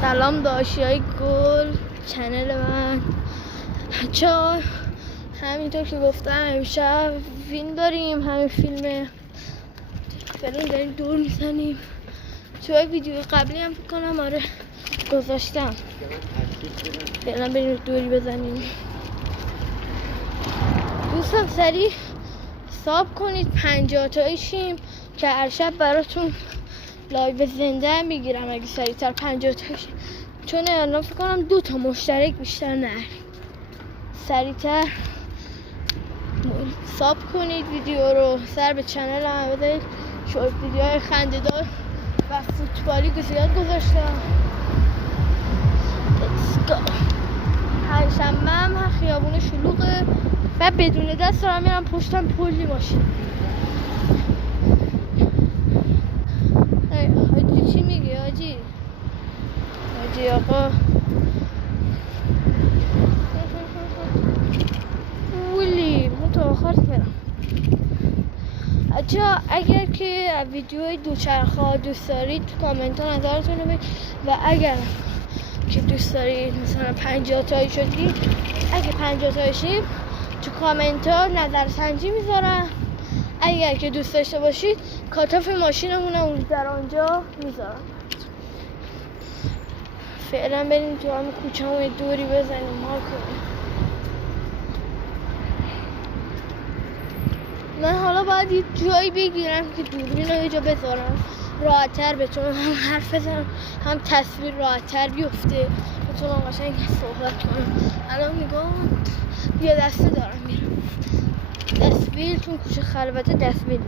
سلام داشتیای گل چنل من. بچه‌ها همینطور که گفتم امشب فیلم داریم. همین فیلمه فعلا داریم دور میزنیم. توی ویدیو قبلی هم فکر کنم آره گذاشتم. فعلا بریم دوری بزنیم. دوستان سریع حساب کنید 50 تایشیم که هر شب براتون لایو زنده هم میگیرم اگه سریعتر 50 تایشیم، چون الان فکر کنم 2 تا مشترک بیشتر نه. سریعتر حساب کنید ویدیو رو، سر به چنل هم بذارید. شورت ویدیوهای خنده‌دار و فوتبالی که زیاد گذاشتم. Let's go. پنجشنبه هم خیابون شلوغه و بدون دست دارم میرم پشتم کلی ماشین. حاجی چی میگی حاجی؟ حاجی آقا ولی من تا آخر برم. بچه‌ها اگر که ویدیوهای دوچرخه ها دوست دارید تو کامنت ها نظرتون رو بگید و اگر که دوست دارید مثلا 50 تایی شدی، اگه 50 تایی شیم تو کامنت ها نظر سنجی میذارم. اگر که دوست داشته باشید کاتاف ماشینمون رو در آنجا میذارم. فعلا بریم تو همین کوچه‌مون دوری بزنیم ما کنیم. من حالا باید یه جایی بگیرم که دوربین رو یه جا بذارم راحت‌تر بتونم هم حرف بزنم هم تصویر راحت‌تر بیفته، بتونم قشنگ صحبت کنم. الان نگاه یه دسته دارم میرم دستبیل، چون کوچه خلوته دستبیل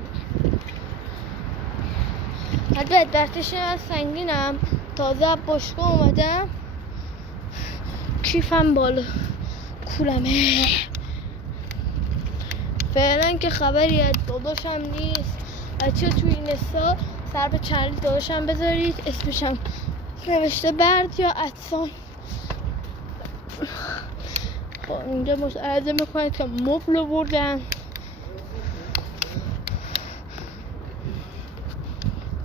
البته دستش از سنگینم، تازه باشگاه اومدم کیفم بالا کولمه. فعلا که خبری از داداشم نیست. بچه توی اینستا سر به چنل داداشم بذارید، اسمشم نوشته برد یا ادسان. اینجا مشاهده میکنید که مبل بردن.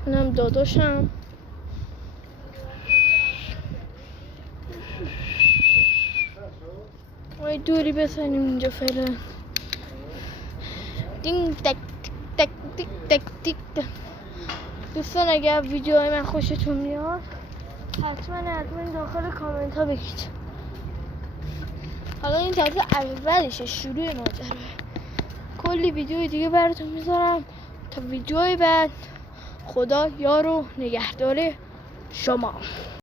اینم داداشم. ما دوری بزنیم اینجا فعلا. دینگ تک تک تک تک تک. دوستان اگر ویدیوهای من خوشتون میاد حتما داخل کامنت ها بگید. حالا این تازه اولشه، شروع ماجرا. کلی ویدیو دیگه براتون میذارم. تا ویدیوی بعد خدا یار و نگهدار شما.